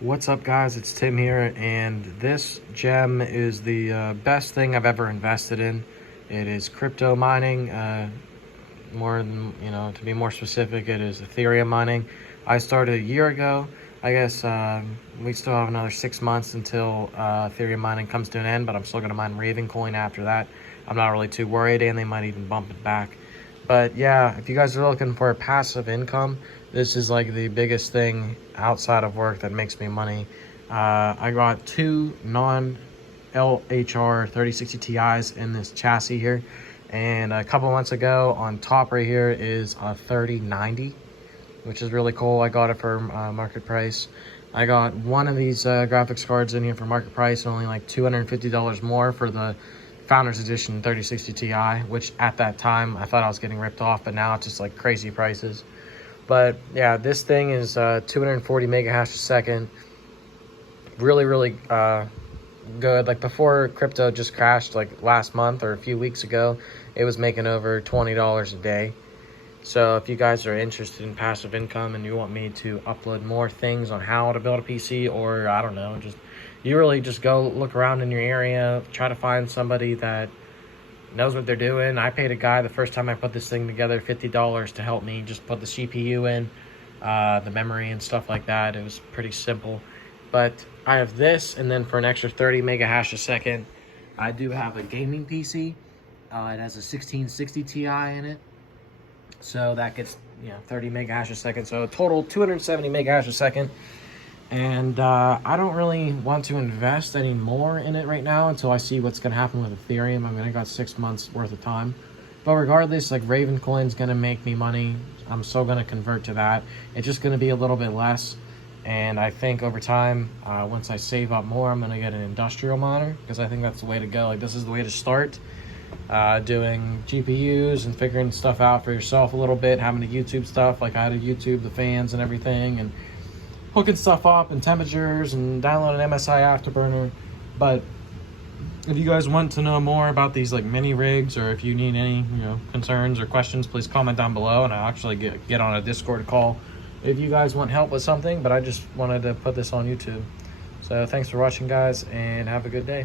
What's up, guys? It's Tim here, and this gem is the best thing I've ever invested in. It is crypto mining. More than, to be more specific, it is Ethereum mining. I started a year ago. I guess we still have another 6 months until Ethereum mining comes to an end, but I'm still going to mine Ravencoin after that. I'm not really too worried, and they might even bump it back. But yeah, if you guys are looking for a passive income, this is like the biggest thing outside of work that makes me money. I got two non-LHR 3060 Ti's in this chassis here. And a couple months ago, on top right here is a 3090, which is really cool. I got it for market price. I got one of these graphics cards in here for market price, only like $250 more for the Founders Edition 3060 Ti, which at that time I thought I was getting ripped off, but now it's just like crazy prices. But yeah, this thing is 240 mega hash a second. Really good. Like before crypto just crashed like last month or a few weeks ago, it was making over $20 a day. So if you guys are interested in passive income and you want me to upload more things on how to build a PC, or I don't know, you really just go look around in your area, try to find somebody that knows what they're doing. I paid a guy the first time I put this thing together $50 to help me just put the CPU in, the memory and stuff like that. It was pretty simple. But I have this, and then for an extra 30 mega hash a second, I do have a gaming PC. It has a 1660 Ti in it. So that gets 30 mega hash a second. So a total 270 mega hash a second. And I don't really want to invest any more in it right now until I see what's going to happen with Ethereum. I mean, I got 6 months worth of time. But regardless, like Ravencoin's going to make me money. I'm still going to convert to that. It's just going to be a little bit less. And I think over time, once I save up more, I'm going to get an industrial monitor, because I think that's the way to go. Like, this is the way to start doing GPUs and figuring stuff out for yourself a little bit, having to YouTube stuff. Like, I had to YouTube the fans and everything, and hooking stuff up and temperatures and download an MSI Afterburner. But if you guys want to know more about these like mini rigs, or if you need any concerns or questions, please comment down below, and I'll actually get on a Discord call if you guys want help with something. But I just wanted to put this on YouTube. So thanks for watching, guys, and have a good day.